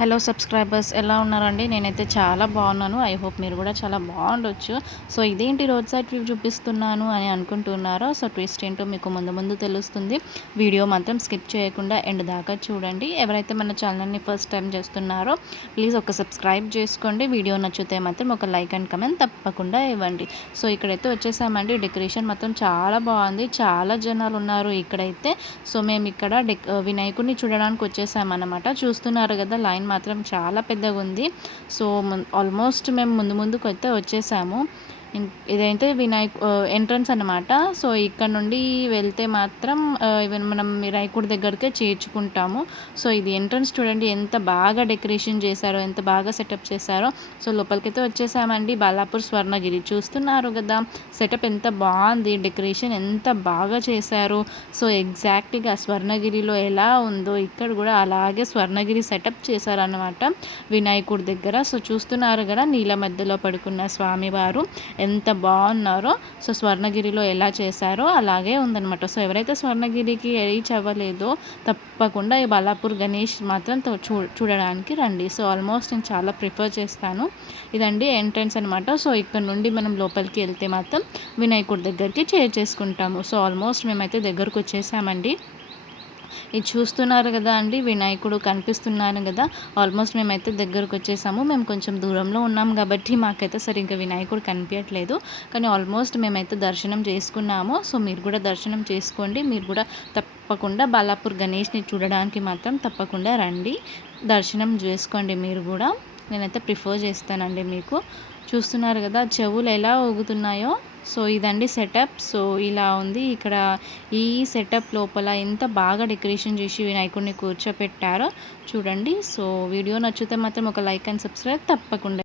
Hello subscribers, ఎలా ఉన్నారండి? నేనైతే చాలా బాగున్నాను. ఐ హోప్ మీరు కూడా చాలా బాగుండొచ్చు. సో ఇదేంటి రోడ్ సైడ్ వ్యూ చూపిస్తున్నాను అని అనుకుంటున్నారో, సో ట్విస్ట్ ఏంటో మీకు ముందు ముందు తెలుస్తుంది. వీడియో మాత్రం స్కిప్ చేయకుండా ఎండ్ దాకా చూడండి. ఎవరైతే మన ఛానల్ని ఫస్ట్ టైం చేస్తున్నారో ప్లీజ్ ఒక సబ్స్క్రైబ్ చేసుకోండి. వీడియో నచ్చితే మాత్రం ఒక లైక్ అండ్ కమెంట్ తప్పకుండా ఇవ్వండి. సో ఇక్కడైతే వచ్చేసామండి. డెకరేషన్ మాత్రం చాలా బాగుంది. చాలా జనాలు ఉన్నారు ఇక్కడైతే. సో మేము ఇక్కడ వినాయకుడిని చూడడానికి వచ్చేసామన్నమాట. చూస్తున్నారు కదా, లైన్ మాత్రం చాలా పెద్దగా ఉంది. సో ఆల్మోస్ట్ మేము ముందుకు అయితే వచ్చేసాము. ఇదైతే ఎంట్రన్స్ అనమాట. సో ఇక్కడ నుండి వెళ్తే మాత్రం ఈవెన్ మనం వినాయకుడి దగ్గరికే చేర్చుకుంటాము. సో ఇది ఎంట్రన్స్ చూడండి, ఎంత బాగా డెకరేషన్ చేశారో, ఎంత బాగా సెటప్ చేశారో. సో లోపలికైతే వచ్చేసామండి. బాలాపూర్ స్వర్ణగిరి చూస్తున్నారు కదా, సెటప్ ఎంత బాగుంది, డెకరేషన్ ఎంత బాగా చేశారు. సో ఎగ్జాక్ట్గా స్వర్ణగిరిలో ఎలా ఉందో ఇక్కడ కూడా అలాగే స్వర్ణగిరి సెటప్ చేశారనమాట వినాయకుడి దగ్గర. సో చూస్తున్నారు కదా, నీళ్ళ మధ్యలో పడుకున్న స్వామివారు ఎంత బాగున్నారో. సో స్వర్ణగిరిలో ఎలా చేశారో అలాగే ఉందన్నమాట. సో ఎవరైతే స్వర్ణగిరికి రీచ్ అవ్వలేదో తప్పకుండా ఈ బాలాపూర్ గణేష్ మాత్రం చూడడానికి రండి. సో ఆల్మోస్ట్ నేను చాలా ప్రిఫర్ చేస్తాను. ఇదండి ఎంట్రన్స్ అనమాట. సో ఇక్కడ నుండి మనం లోపలికి వెళ్తే మాత్రం వినాయకుడి దగ్గరికి చేసుకుంటాము. సో ఆల్మోస్ట్ మేమైతే దగ్గరకు వచ్చేసామండి. ఇది చూస్తున్నారు కదా అండి, వినాయకుడు కనిపిస్తున్నారు కదా. ఆల్మోస్ట్ మేమైతే దగ్గరకు వచ్చేసాము. మేము కొంచెం దూరంలో ఉన్నాం కాబట్టి మాకైతే సరిగ్గా వినాయకుడు కనిపించట్లేదు. కానీ ఆల్మోస్ట్ మేమైతే దర్శనం చేసుకున్నాము. సో మీరు కూడా దర్శనం చేసుకోండి. మీరు కూడా తప్పకుండా బాలాపూర్ గణేష్ని చూడడానికి మాత్రం తప్పకుండా రండి, దర్శనం చేసుకోండి. మీరు కూడా నేనైతే ప్రిఫర్ చేస్తానండి మీకు. చూస్తున్నారు కదా చెవులు ఎలా ఊగుతున్నాయో. సో ఇదండి సెటప్. సో ఇలా ఉంది ఇక్కడ. ఈ సెటప్ లోపల ఎంత బాగా డెకరేషన్ చేసి వినాయకుడిని కూర్చోపెట్టారో చూడండి. సో వీడియో నచ్చితే మాత్రం ఒక లైక్ అండ్ సబ్స్క్రైబ్ తప్పకుండా.